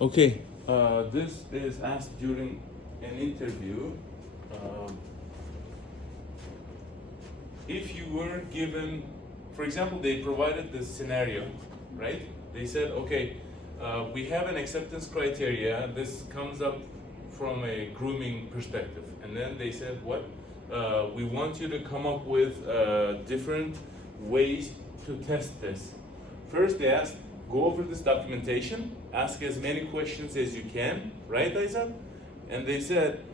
Okay, this is asked during an interview. Um, if you were given, for example, they provided this scenario, right? They said, okay, we have an acceptance criteria. This comes up from a grooming perspective. And then they said, what? We want you to come up with different ways to test this. First, they asked, go over this documentation, ask as many questions as you can, right, Aizan? And they said,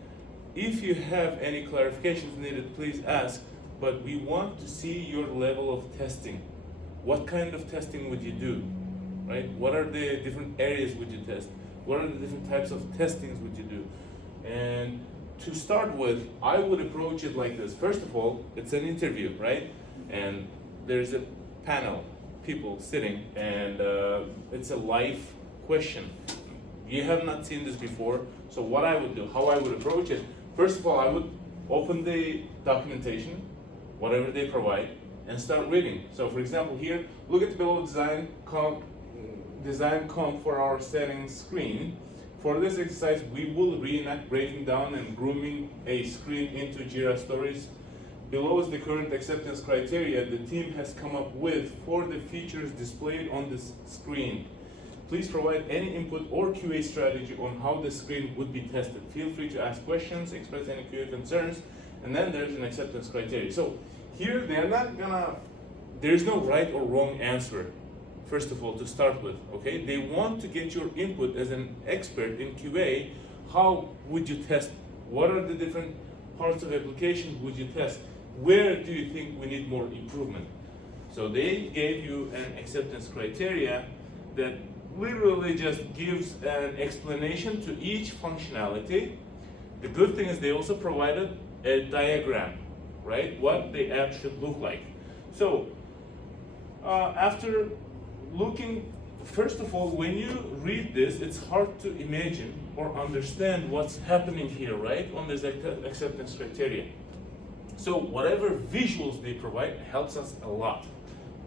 if you have any clarifications needed, please ask, but we want to see your level of testing. What kind of testing would you do, right? What are the different areas would you test? What are the different types of testings would you do? And to start with, I would approach it like this. First of all, it's an interview, right? And there's a panel, people sitting, and it's a live question. You have not seen this before, so what I would do, how I would approach it, first of all, I would open the documentation, whatever they provide, and start reading. So for example here, look at the below design comp for our settings screen. For this exercise, we will reenact breaking down and grooming a screen into Jira stories. Below is the current acceptance criteria the team has come up with for the features displayed on this screen. Please provide any input or QA strategy on how the screen would be tested. Feel free to ask questions, express any QA concerns, and then there's an acceptance criteria. So here they're not gonna, there's no right or wrong answer, first of all, to start with, okay? They want to get your input as an expert in QA. How would you test? What are the different parts of application would you test? Where do you think we need more improvement? So they gave you an acceptance criteria that literally just gives an explanation to each functionality. The good thing is they also provided a diagram, right? What the app should look like. So after looking, first of all, when you read this, it's hard to imagine or understand what's happening here, right? On this acceptance criteria. So whatever visuals they provide helps us a lot.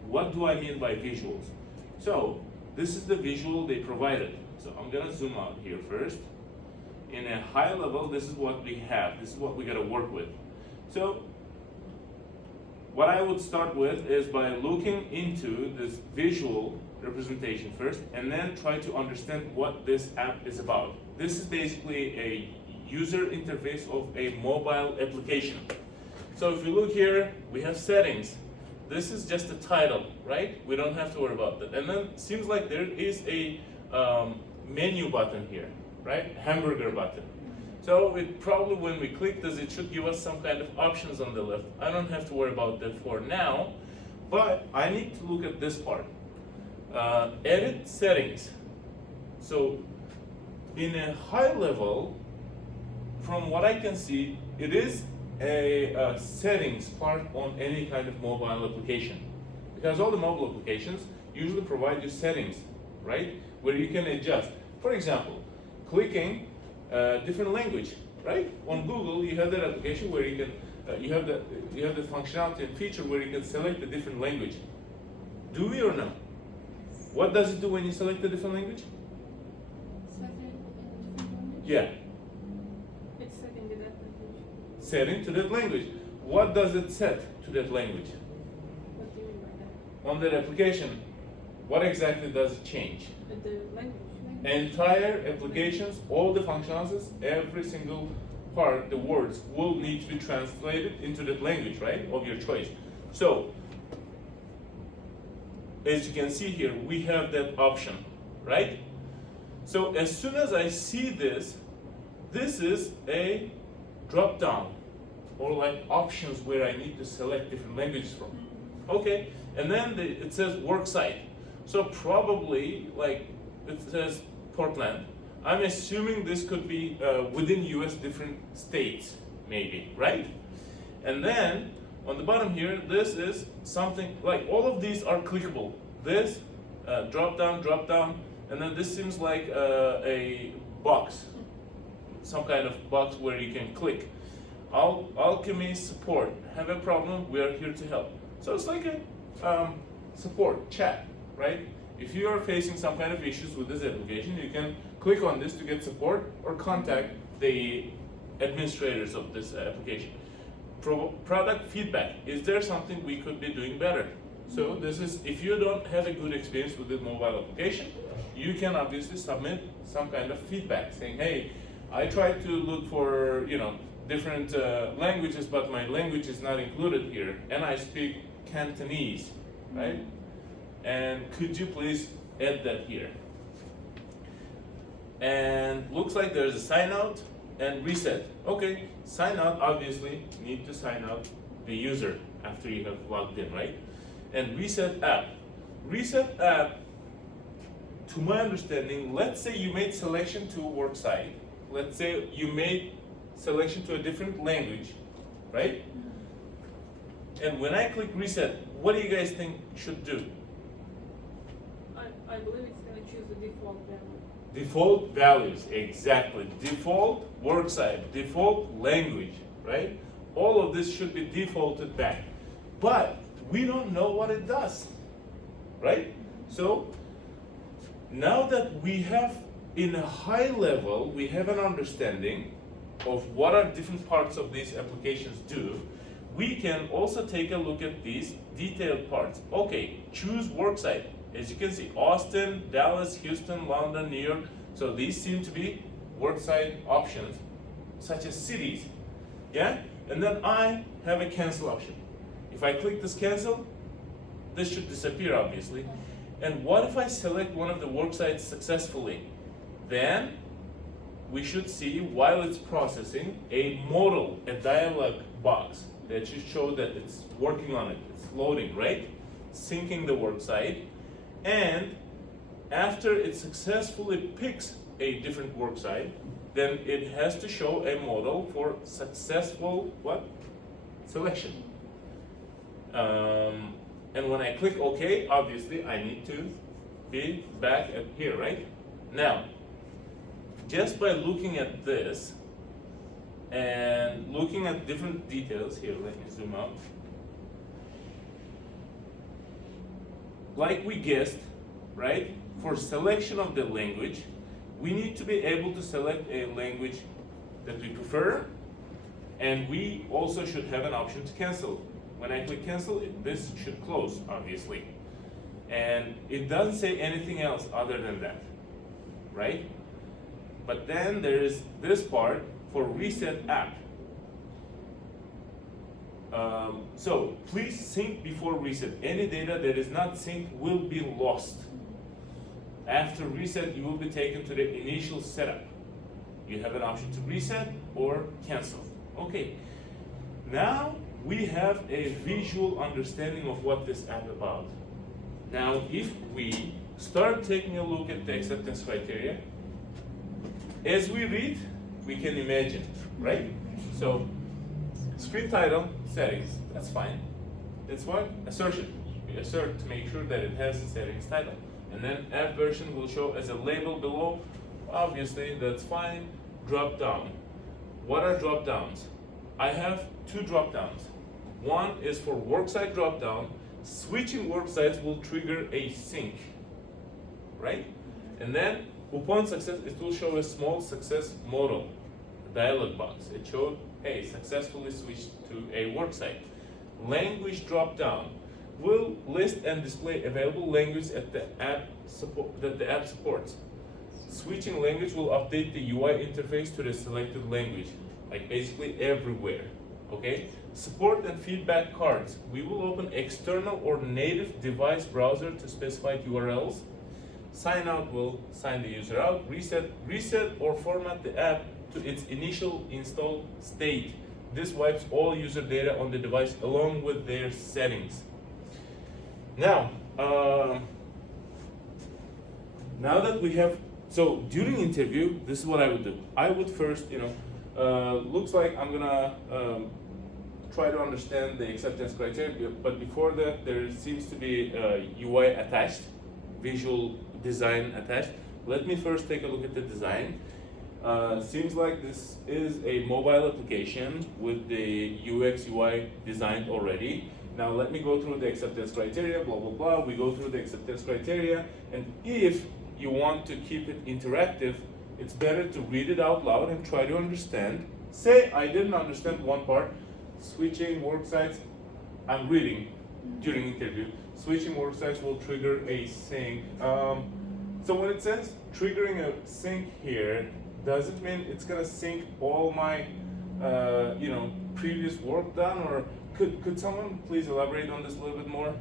What do I mean by visuals? So this is the visual they provided. So I'm gonna zoom out here first. In a high level, this is what we have. This is what we gotta work with. So what I would start with is by looking into this visual representation first, and then try to understand what this app is about. This is basically a user interface of a mobile application. So if you look here, we have settings. This is just a title, right? We don't have to worry about that. And then it seems like there is a menu button here, right? Hamburger button. So it probably, when we click this, it should give us some kind of options on the left. I don't have to worry about that for now, but I need to look at this part. Edit settings. So in a high level, from what I can see, it is a settings part on any kind of mobile application, because all the mobile applications usually provide you settings, right, where you can adjust. For example, clicking different language, right? On Google, you have that application where you can you have the functionality and feature where you can select a different language. Do we or no? What does it do when you select a different language? Yeah. Setting to that language. What does it set to that language? What do you mean by that? On that application, what exactly does it change? The language. Entire applications, all the functionalities, every single part, the words will need to be translated into that language, right, of your choice. So, as you can see here, we have that option, right? So as soon as I see this, this is a drop down, or like options where I need to select different languages from. Okay, and then it says work site. So probably, like it says Portland. I'm assuming this could be within US different states, maybe, right? And then on the bottom here, this is something like all of these are clickable. This drop down, and then this seems like a box, some kind of box where you can click. Alchemy support. Have a problem? We are here to help. So it's like a support chat, right? if you are facing some kind of issues with this application, you can click on this to get support or contact the administrators of this application. Product feedback. Is there something we could be doing better? So this is, if you don't have a good experience with the mobile application, you can obviously submit some kind of feedback saying, hey, I tried to look for, different languages, but my language is not included here, and I speak Cantonese, right? And could you please add that here? And looks like there's a sign out and reset. Okay, sign out, obviously need to sign out the user after you have logged in, right? And reset app. Reset app, to my understanding, let's say you made selection to worksite. Let's say you made selection to a different language, right? And when I click reset, what do you guys think should do? I believe it's going to choose the default value. Default values, exactly. Default worksite, default language, right? All of this should be defaulted back. But we don't know what it does, right? So now that we have, in a high level, we have an understanding of what are different parts of these applications do, we can also take a look at these detailed parts. Okay, choose worksite. As you can see, Austin, Dallas, Houston, London, New York. So these seem to be worksite options, such as cities. Yeah? And then I have a cancel option. If I click this cancel, this should disappear, obviously. And what if I select one of the worksites successfully? Then we should see, while it's processing, a modal, a dialog box that should show that it's working on it. It's loading, right? Syncing the worksite. And after it successfully picks a different worksite, then it has to show a modal for successful what? Selection. And when I click OK, obviously I need to be back at here, right? Now, just by looking at this and looking at different details, here, let me zoom out. Like we guessed, right? For selection of the language, we need to be able to select a language that we prefer, and we also should have an option to cancel. When I click cancel, this should close, obviously. And it doesn't say anything else other than that, right? But then there is this part for reset app. So please sync before reset. Any data that is not synced will be lost. After reset, you will be taken to the initial setup. You have an option to reset or cancel. Okay, now we have a visual understanding of what this app is about. Now, if we start taking a look at the acceptance criteria, as we read, we can imagine, right? So, screen title, settings, that's fine. That's what? Assertion. We assert to make sure that it has the settings title. And then app version will show as a label below. Obviously, that's fine. Drop down. What are drop downs? I have two drop downs. One is for worksite drop down. Switching worksites will trigger a sync, right? And then upon success, it will show a small success modal dialog box. It showed, hey, successfully switched to a worksite. Language drop down will list and display available language at the app that the app supports. Switching language will update the UI interface to the selected language, like basically everywhere. Okay? Support and feedback cards. We will open external or native device browser to specified URLs. Sign out will sign the user out. Reset or format the app to its initial install state. This wipes all user data on the device along with their settings. Now, now that we have, so during interview, this is what I would do. I would first, looks like I'm gonna try to understand the acceptance criteria, but before that, there seems to be UI attached, visual design attached. Let me first take a look at the design. Seems like this is a mobile application with the UX UI designed already. Now let me go through the acceptance criteria, blah, blah, blah. We go through the acceptance criteria, and if you want to keep it interactive, it's better to read it out loud and try to understand. Say I didn't understand one part, switching work sites, I'm reading during interview, switching work sites will trigger a sync. So when it says triggering a sync here, does it mean it's gonna sync all my previous work done, or could someone please elaborate on this a little bit more?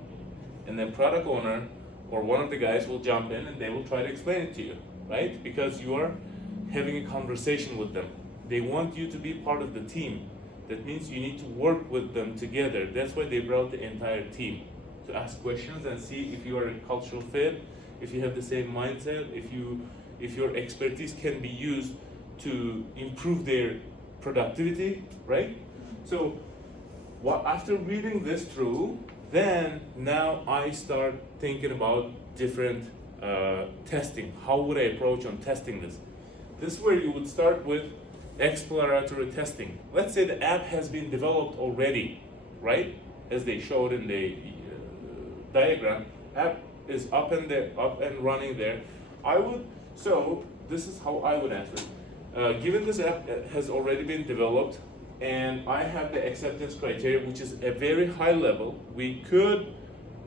And then product owner or one of the guys will jump in and they will try to explain it to you, right? Because you are having a conversation with them. They want you to be part of the team. That means you need to work with them together. That's why they brought the entire team to ask questions and see if you are a cultural fit, if you have the same mindset, if your expertise can be used to improve their productivity, right? So after reading this through, then now I start thinking about different testing. How would I approach on testing this? This is where you would start with exploratory testing. Let's say the app has been developed already, right? As they showed in the diagram, app is up and running there. So this is how I would answer it. Given this app has already been developed and I have the acceptance criteria, which is a very high level, we could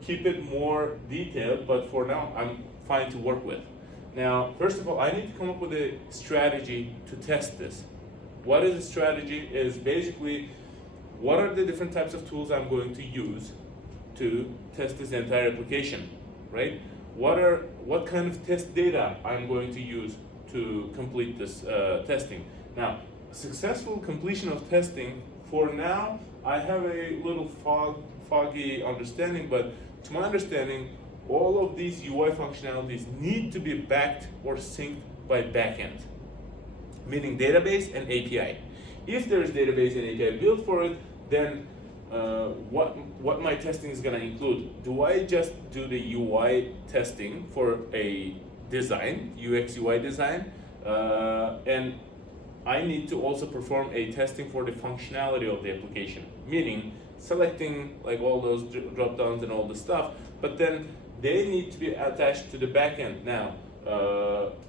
keep it more detailed, but for now I'm fine to work with. Now, first of all, I need to come up with a strategy to test this. What is the strategy? Is basically what are the different types of tools I'm going to use to test this entire application, right? What kind of test data I'm going to use to complete this testing. Now, successful completion of testing, for now, I have a little foggy understanding, but to my understanding, all of these UI functionalities need to be backed or synced by backend, meaning database and API. If there is database and API built for it, then what my testing is going to include? Do I just do the UI testing for a design, UX UI design, and I need to also perform a testing for the functionality of the application, meaning selecting like all those drop downs and all the stuff, but then they need to be attached to the backend now.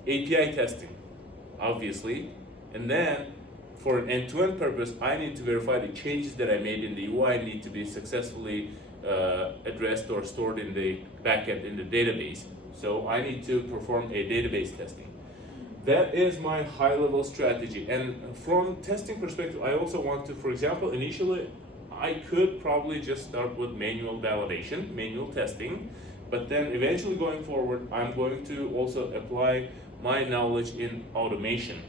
API testing, obviously, and then for an end-to-end purpose, I need to verify the changes that I made in the UI need to be successfully addressed or stored in the backend in the database. So I need to perform a database testing. That is my high-level strategy. And from testing perspective, I also want to, for example, initially, I could probably just start with manual validation, manual testing, but then eventually going forward, I'm going to also apply my knowledge in automation.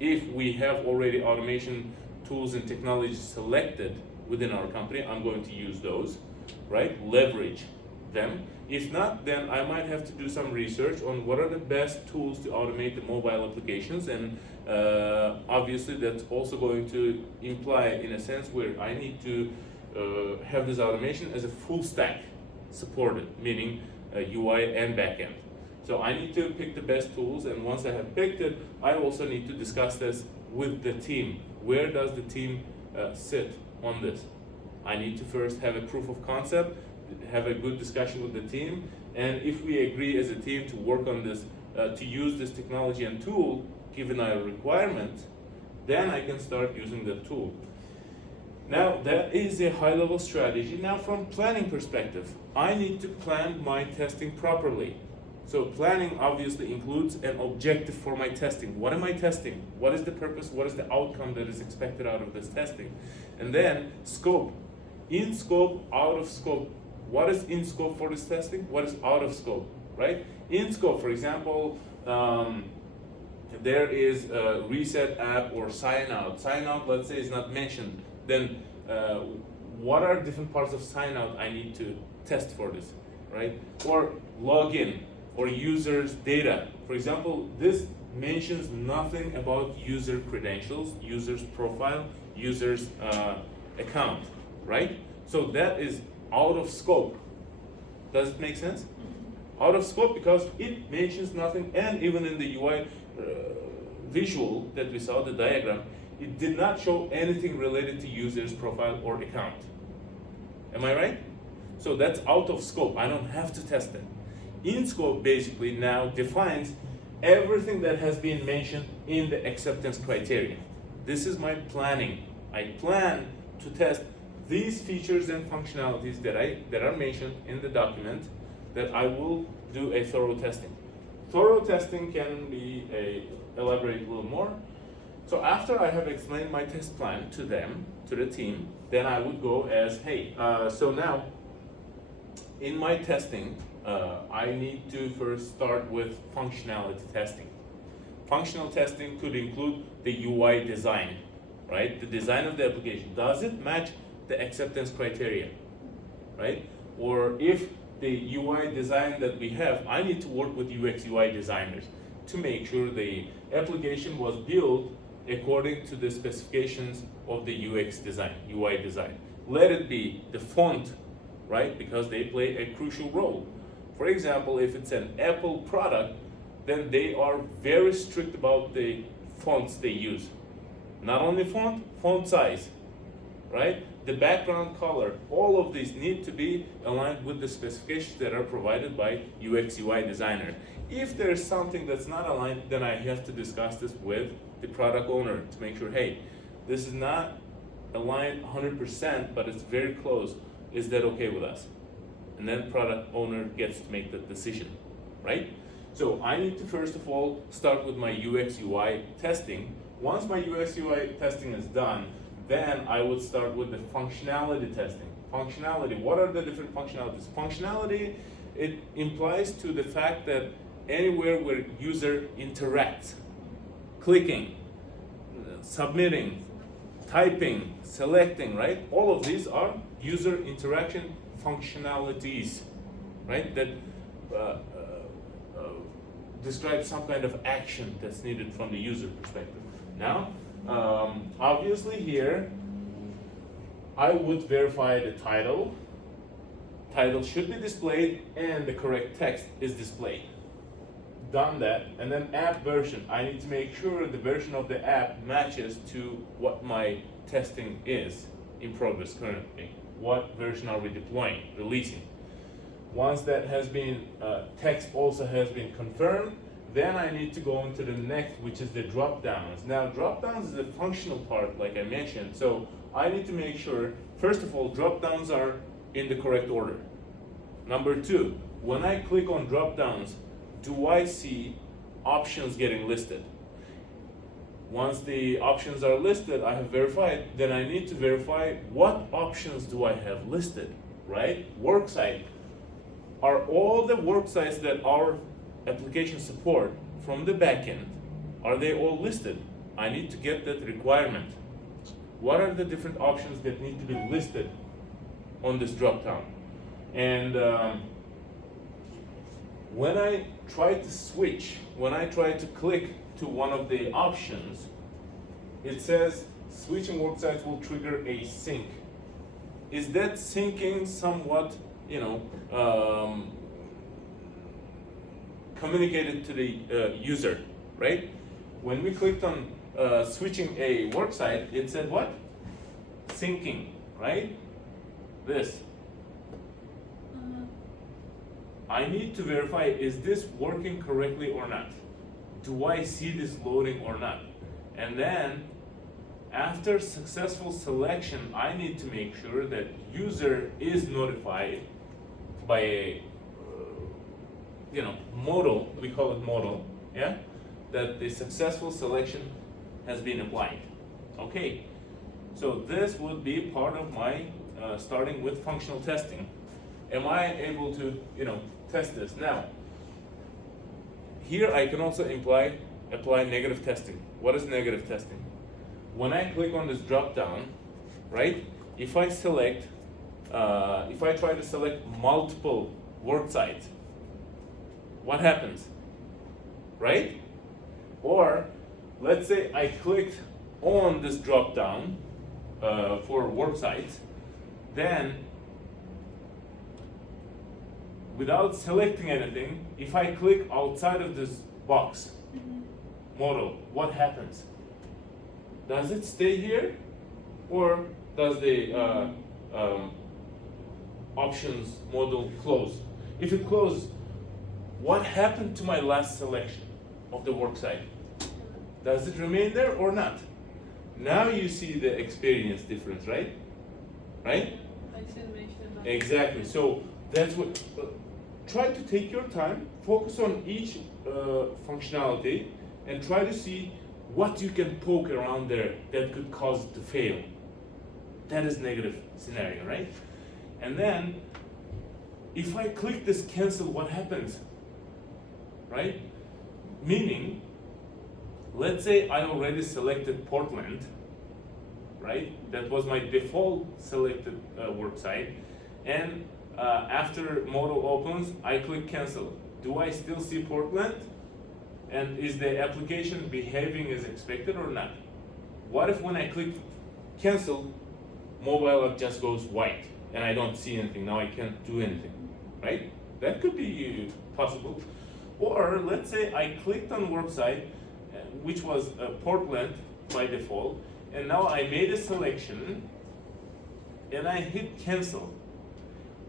If we have already automation tools and technologies selected within our company, I'm going to use those, right? Leverage them. If not, then I might have to do some research on what are the best tools to automate the mobile applications, and obviously that's also going to imply in a sense where I need to have this automation as a full stack supported, meaning UI and backend. So I need to pick the best tools, and once I have picked it, I also need to discuss this with the team. Where does the team sit on this? I need to first have a proof of concept, have a good discussion with the team, and if we agree as a team to work on this, to use this technology and tool, given our requirement, then I can start using the tool. Now, that is a high-level strategy. Now, from planning perspective, I need to plan my testing properly. So planning obviously includes an objective for my testing. What am I testing? What is the purpose? What is the outcome that is expected out of this testing? And then scope. In scope, out of scope. What is in scope for this testing? What is out of scope, right? In scope, for example, there is a reset app or sign out. Sign out, let's say, is not mentioned. Then what are different parts of sign out I need to test for this, right? Or login or users' data. For example, this mentions nothing about user credentials, user's profile, user's account, right? So that is out of scope. Does it make sense? Out of scope because it mentions nothing, and even in the UI visual that we saw, the diagram, it did not show anything related to user's profile or account. Am I right? So that's out of scope. I don't have to test it. In scope basically now defines everything that has been mentioned in the acceptance criteria. This is my planning. I plan to test these features and functionalities that are mentioned in the document, that I will do a thorough testing. Thorough testing can be elaborate a little more. So after I have explained my test plan to them, to the team, then I would go as, hey, so now in my testing, I need to first start with functionality testing. Functional testing could include the UI design, right? The design of the application. Does it match the acceptance criteria, right? Or if the UI design that we have, I need to work with UX UI designers to make sure the application was built according to the specifications of the UX design, UI design. Let it be the font, right? Because they play a crucial role. For example, if it's an Apple product, then they are very strict about the fonts they use. Not only font size, right? The background color, all of these need to be aligned with the specifications that are provided by UX UI designer. If there's something that's not aligned, then I have to discuss this with the product owner to make sure, hey, this is not aligned 100%, but it's very close. Is that okay with us? And then product owner gets to make the decision, right? So I need to first of all start with my UX UI testing. Once my UX UI testing is done, then I would start with the functionality testing. Functionality, what are the different functionalities? Functionality, it implies to the fact that anywhere where user interacts, clicking, submitting, typing, selecting, right? All of these are user interaction functionalities, right? That describe some kind of action that's needed from the user perspective. Now, obviously here, I would verify the title. Title should be displayed and the correct text is displayed. Done that, and then app version. I need to make sure the version of the app matches to what my testing is in progress currently. What version are we deploying, releasing? Once that has been, text also has been confirmed, then I need to go into the next, which is the drop downs. Now, drop downs is the functional part, like I mentioned. So I need to make sure, first of all, drop downs are in the correct order. Number two, when I click on drop downs, do I see options getting listed? Once the options are listed, I have verified, then I need to verify what options do I have listed, right? Worksite. Are all the worksites that our application support from the backend, are they all listed? I need to get that requirement. What are the different options that need to be listed on this dropdown? And when I try to switch, when I try to click to one of the options, it says switching worksites will trigger a sync. Is that syncing somewhat, communicated to the user, right? When we clicked on switching a worksite, it said what? Syncing, right? This. I need to verify, is this working correctly or not? Do I see this loading or not? And then, after successful selection, I need to make sure that user is notified by a, modal, we call it modal, yeah? That the successful selection has been applied. Okay, so this would be part of my starting with functional testing. Am I able to, test this? Now, here I can also apply negative testing. What is negative testing? When I click on this drop down, right? If I select, if I try to select multiple work sites, what happens? Right? Or let's say I clicked on this drop down for work sites, then without selecting anything, if I click outside of this box model, what happens? Does it stay here, or does the options modal close. If it closes, what happened to my last selection of the worksite? Does it remain there or not? Now you see the experience difference, right? Right? I didn't mention about. Exactly. So that's what. Try to take your time, focus on each functionality, and try to see what you can poke around there that could cause it to fail. That is negative scenario, right? And then, if I click this cancel, what happens? Right? Meaning, let's say I already selected Portland, right? That was my default selected worksite, and after modal opens, I click cancel. Do I still see Portland? And is the application behaving as expected or not? What if when I click cancel, mobile app just goes white and I don't see anything? Now I can't do anything, right? That could be possible. Or let's say I clicked on worksite, which was Portland by default, and now I made a selection and I hit cancel.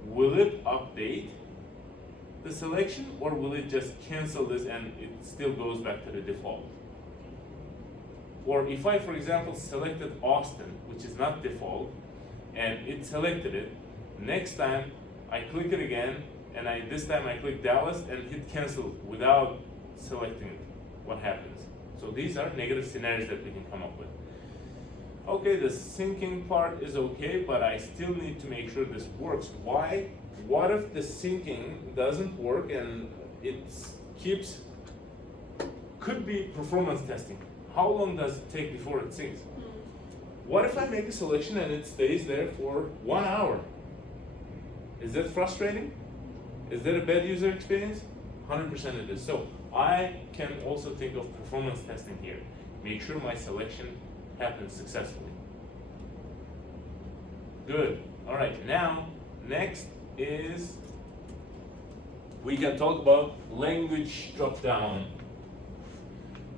Will it update the selection, or will it just cancel this and it still goes back to the default? Or if I, for example, selected Austin, which is not default, and it selected it, next time I click it again, and this time I click Dallas and hit cancel without selecting it, what happens? So these are negative scenarios that we can come up with. Okay, the syncing part is okay, but I still need to make sure this works. Why? What if the syncing doesn't work and it keeps, could be performance testing. How long does it take before it syncs? What if I make a selection and it stays there for 1 hour? Is that frustrating? Is that a bad user experience? 100% it is. So I can also think of performance testing here. Make sure my selection happens successfully. Good. All right. Now, next is we can talk about language drop-down.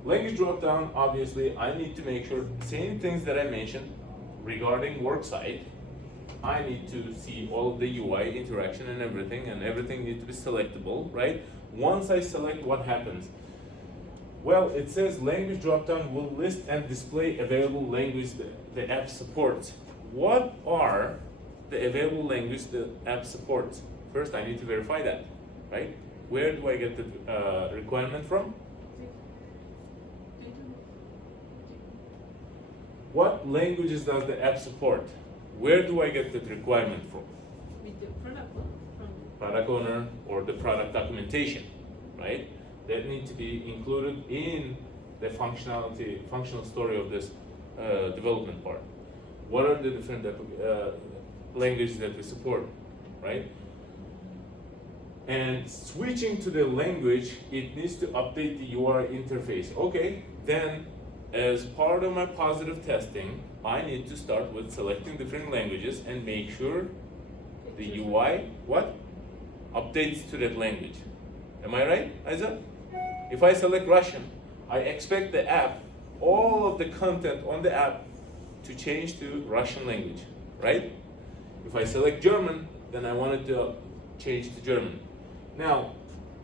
Language drop-down, obviously, I need to make sure same things that I mentioned regarding worksite. I need to see all of the UI interaction and everything needs to be selectable, right? Once I select, what happens? Well, it says language dropdown will list and display available language the app supports. What are the available language the app supports? First, I need to verify that, right? Where do I get the requirement from? What languages does the app support? Where do I get the requirement from? With the product owner. Product owner or the product documentation, right? That need to be included in the functional story of this development part. What are the different languages that we support, right? And switching to the language, it needs to update the UI interface. Okay, then as part of my positive testing, I need to start with selecting different languages and make sure the UI, updates to that language. Am I right, Aiza? If I select Russian, I expect the app, all of the content on the app to change to Russian language, right? If I select German, then I want it to change to German. Now,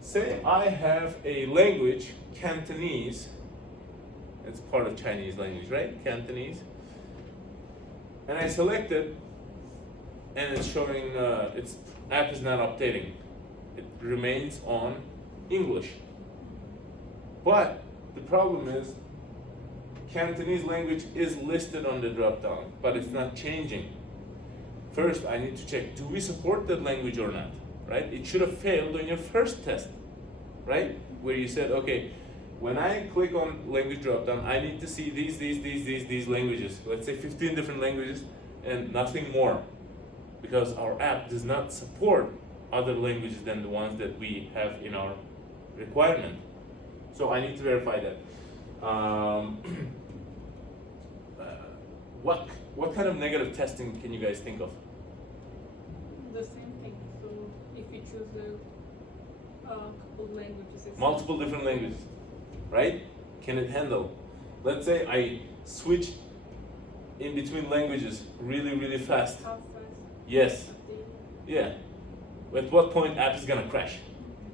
say I have a language, Cantonese, it's part of Chinese language, right? Cantonese. And I select it, and it's showing, its app is not updating. It remains on English. But the problem is, Cantonese language is listed on the dropdown, but it's not changing. First, I need to check, do we support that language or not, right? It should have failed on your first test, right? Where you said, okay, when I click on language dropdown, I need to see these languages. Let's say 15 different languages and nothing more, because our app does not support other languages than the ones that we have in our requirement. So I need to verify that. What kind of negative testing can you guys think of? The same thing. So if you choose a couple languages, it's Multiple different languages, right? Can it handle? Let's say I switch in between languages really fast. how fast Yes. updating. Yeah. At what point app is gonna crash?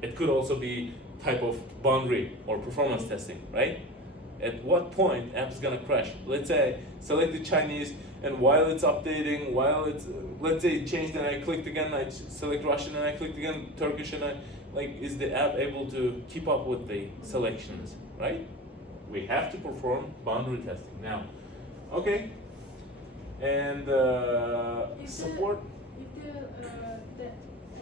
It could also be type of boundary or performance testing, right? At what point app is gonna crash? Let's say select the Chinese, and while it's updating, while it's let's say it changed and I clicked again, I select Russian and I clicked again Turkish, and I like, is the app able to keep up with the selections, right? We have to perform boundary testing now. Okay, and support. If the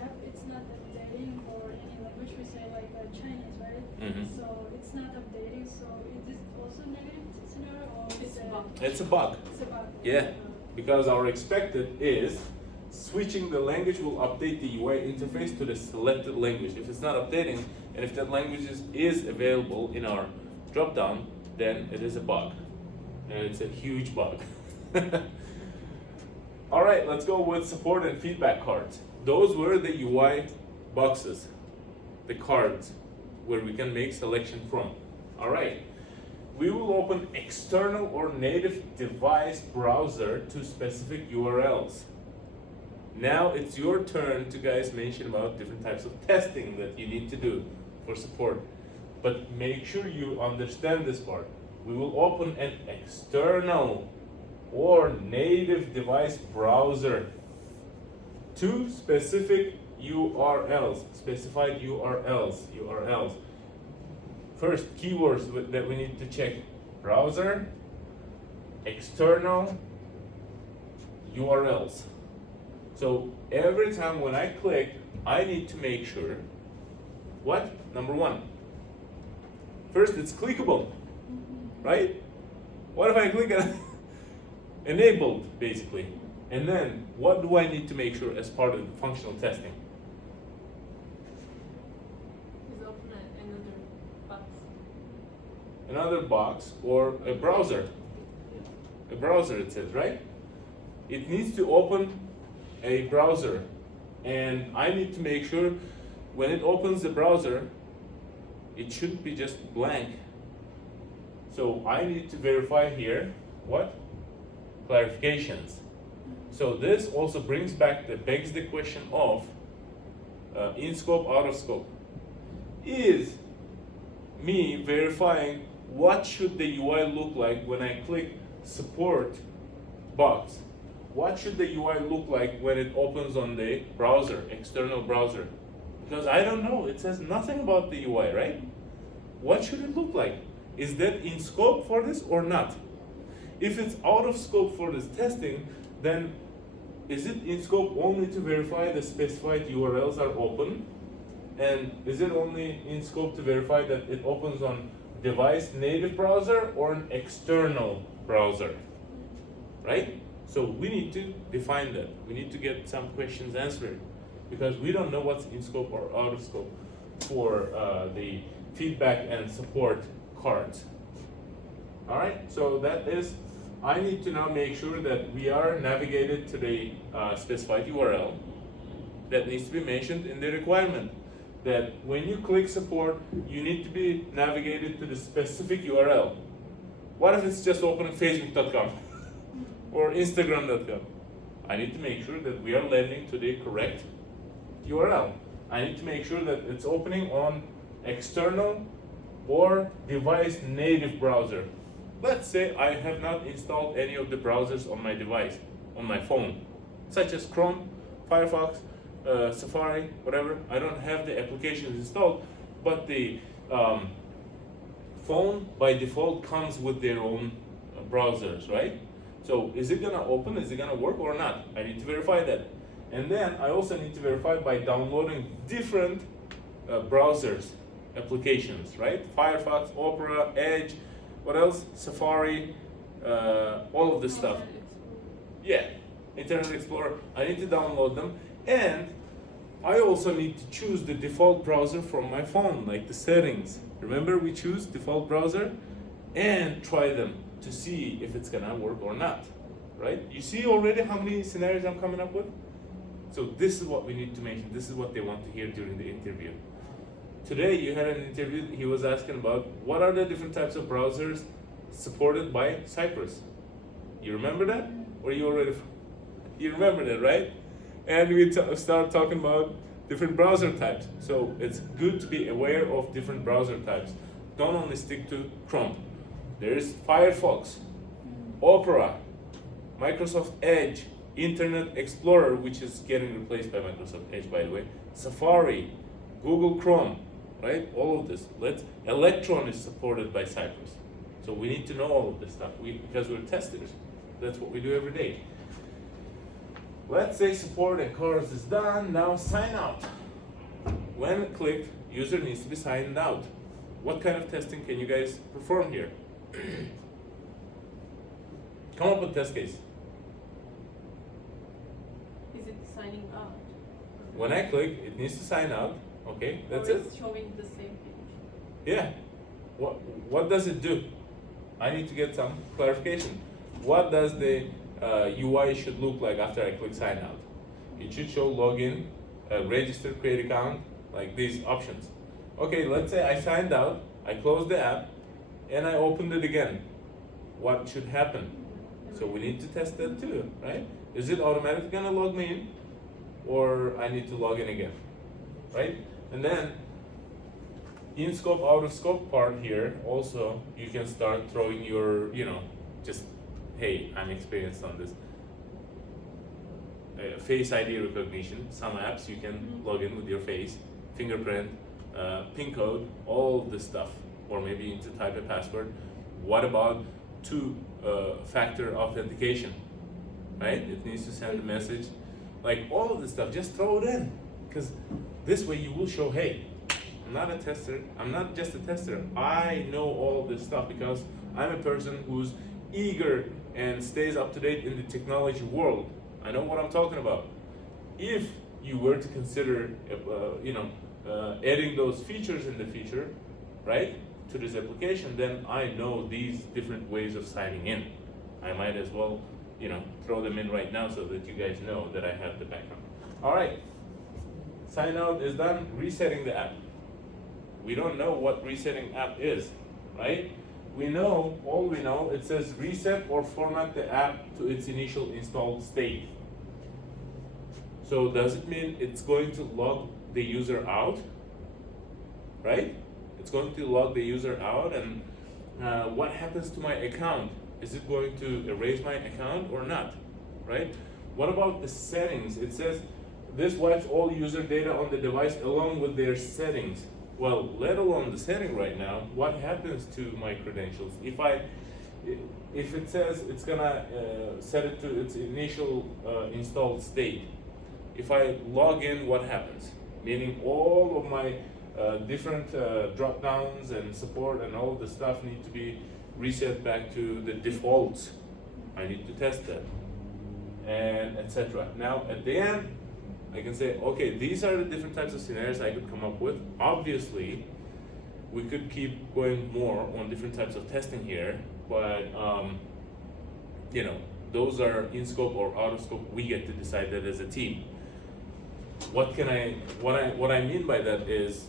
app it's not updating for any language, we say like Chinese, right? Mhm. So it's not updating. So is this also negative scenario or It's is a bug. It's a bug. It's a bug. Yeah, because our expected is switching the language will update the UI interface to the selected language. If it's not updating, and if that language is available in our dropdown, then it is a bug. And it's a huge bug. All right, let's go with support and feedback cards. Those were the UI boxes, the cards where we can make selection from. All right. We will open external or native device browser to specific URLs. Now it's your turn to guys mention about different types of testing that you need to do for support. But make sure you understand this part. We will open an external or native device browser to specific URLs, specified URLs. First, keywords that we need to check: browser, external, URLs. So every time when I click, I need to make sure, what? Number one, first it's clickable, right? What if I click on enabled, basically? And then, what do I need to make sure as part of the functional testing? Is open another box. Another box or a browser. A browser, it says, right? It needs to open a browser, and I need to make sure when it opens the browser, it shouldn't be just blank. So I need to verify here what? Clarifications. So this also begs the question of in scope, out of scope. Is me verifying what should the UI look like when I click support box? What should the UI look like when it opens on the browser, external browser? Because I don't know, it says nothing about the UI, right? What should it look like? Is that in scope for this or not? If it's out of scope for this testing, then is it in scope only to verify the specified URLs are open? And is it only in scope to verify that it opens on device native browser or an external browser? Right? So we need to define that. We need to get some questions answered, because we don't know what's in scope or out of scope for the feedback and support cards. All right, so that is, I need to now make sure that we are navigated to the specified URL that needs to be mentioned in the requirement. That when you click support, you need to be navigated to the specific URL. What if it's just opening facebook.com or instagram.com? I need to make sure that we are landing to the correct URL. I need to make sure that it's opening on external or device native browser. Let's say I have not installed any of the browsers on my device, on my phone, such as Chrome, Firefox, Safari, whatever. I don't have the applications installed, but the phone by default comes with their own browsers, right? So is it gonna open, is it gonna work or not? I need to verify that. And then I also need to verify by downloading different browsers, applications, right? Firefox, Opera, Edge, what else? Safari, all of this stuff. Yeah, Internet Explorer. I need to download them, and I also need to choose the default browser from my phone, like the settings. Remember, we choose default browser and try them to see if it's gonna work or not, right? You see already how many scenarios I'm coming up with? So this is what we need to mention. This is what they want to hear during the interview. Today you had an interview, he was asking about what are the different types of browsers supported by Cypress. You remember that? Or you already, you remember that, right? and we start talking about different browser types. So it's good to be aware of different browser types. Don't only stick to Chrome. There's Firefox, Opera, Microsoft Edge, Internet Explorer, which is getting replaced by Microsoft Edge, by the way, Safari, Google Chrome, right? All of this. Electron is supported by Cypress. So we need to know all of this stuff because we're testers. That's what we do every day. Let's say support and cars is done. Now sign out. When clicked, user needs to be signed out. What kind of testing can you guys perform here? Come up with test case. Is it signing out? When I click, it needs to sign out. Okay, that's or it. it's showing the same page. Yeah. What does it do? I need to get some clarification. What does the UI should look like after I click sign out? It should show login, register, create account, like these options. Okay, let's say I signed out, I closed the app, and I opened it again. What should happen? So we need to test that too, right? Is it automatically gonna log me in, or I need to log in again, right? And then in scope, out of scope part here, also you can start throwing your, just, hey, I'm experienced on this. Face ID recognition. Some apps you can log in with your face, fingerprint, PIN code, all this stuff, or maybe you need to type a password. What about two-factor authentication, right? It needs to send a message, like all of this stuff. Just throw it in, because this way you will show, hey, I'm not a tester. I'm not just a tester. I know all of this stuff because I'm a person who's eager and stays up to date in the technology world. I know what I'm talking about. If you were to consider, adding those features in the future, right, to this application, then I know these different ways of signing in. I might as well, throw them in right now so that you guys know that I have the background. All right, sign out is done. Resetting the app. We don't know what resetting app is, right? All we know, it says reset or format the app to its initial installed state. So does it mean it's going to log the user out, right? It's going to log the user out, and what happens to my account? Is it going to erase my account or not, right? What about the settings? It says this wipes all user data on the device along with their settings. Well, let alone the setting right now, what happens to my credentials? If it says it's gonna set it to its initial installed state, if I log in, what happens? Meaning all of my different drop downs and support and all of the stuff need to be reset back to the defaults. I need to test that, and etc. Now at the end, I can say, okay, these are the different types of scenarios I could come up with. Obviously, we could keep going more on different types of testing here, but those are in scope or out of scope. We get to decide that as a team. What I mean by that is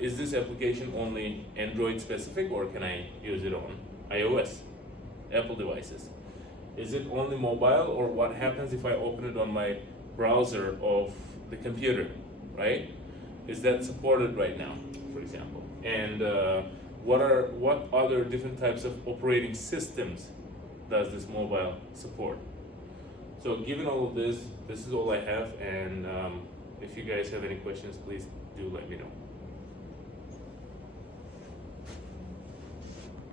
this application only Android specific, or can I use it on iOS, Apple devices? Is it only mobile, or what happens if I open it on my browser of the computer, right? Is that supported right now, for example? And what other different types of operating systems does this mobile support? So given all of this is all I have, and if you guys have any questions, please do let me know.